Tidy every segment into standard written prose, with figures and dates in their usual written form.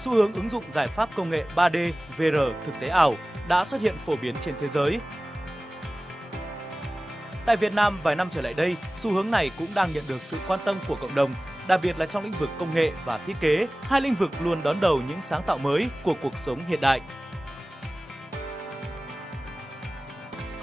xu hướng ứng dụng giải pháp công nghệ 3D, VR, thực tế ảo đã xuất hiện phổ biến trên thế giới. Tại Việt Nam, vài năm trở lại đây, xu hướng này cũng đang nhận được sự quan tâm của cộng đồng, đặc biệt là trong lĩnh vực công nghệ và thiết kế, hai lĩnh vực luôn đón đầu những sáng tạo mới của cuộc sống hiện đại.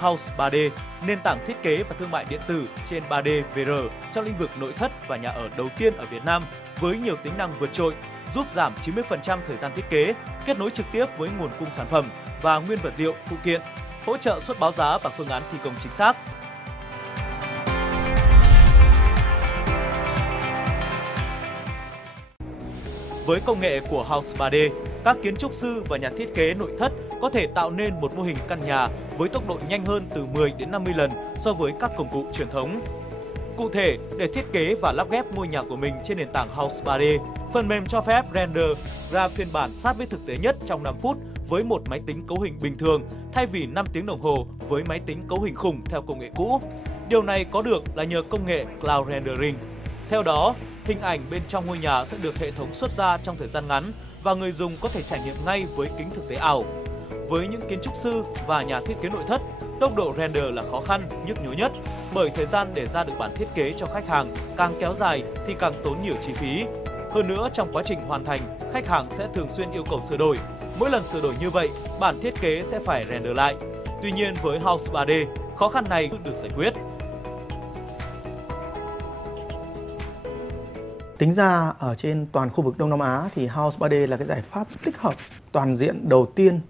House 3D, nền tảng thiết kế và thương mại điện tử trên 3D VR trong lĩnh vực nội thất và nhà ở đầu tiên ở Việt Nam với nhiều tính năng vượt trội, giúp giảm 90% thời gian thiết kế, kết nối trực tiếp với nguồn cung sản phẩm và nguyên vật liệu, phụ kiện, hỗ trợ xuất báo giá và phương án thi công chính xác. Với công nghệ của House 3D, các kiến trúc sư và nhà thiết kế nội thất có thể tạo nên một mô hình căn nhà với tốc độ nhanh hơn từ 10 đến 50 lần so với các công cụ truyền thống. Cụ thể, để thiết kế và lắp ghép ngôi nhà của mình trên nền tảng House 3D, phần mềm cho phép render ra phiên bản sát với thực tế nhất trong 5 phút với một máy tính cấu hình bình thường thay vì 5 tiếng đồng hồ với máy tính cấu hình khủng theo công nghệ cũ. Điều này có được là nhờ công nghệ Cloud Rendering. Theo đó, hình ảnh bên trong ngôi nhà sẽ được hệ thống xuất ra trong thời gian ngắn và người dùng có thể trải nghiệm ngay với kính thực tế ảo. Với những kiến trúc sư và nhà thiết kế nội thất, tốc độ render là khó khăn, nhức nhối nhất bởi thời gian để ra được bản thiết kế cho khách hàng càng kéo dài thì càng tốn nhiều chi phí. Hơn nữa, trong quá trình hoàn thành, khách hàng sẽ thường xuyên yêu cầu sửa đổi. Mỗi lần sửa đổi như vậy, bản thiết kế sẽ phải render lại. Tuy nhiên, với House 3D, khó khăn này được giải quyết. Tính ra ở trên toàn khu vực Đông Nam Á thì House 3D là cái giải pháp tích hợp toàn diện đầu tiên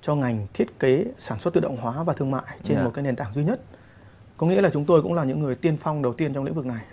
cho ngành thiết kế, sản xuất tự động hóa và thương mại trên một cái nền tảng duy nhất. Có nghĩa là chúng tôi cũng là những người tiên phong đầu tiên trong lĩnh vực này.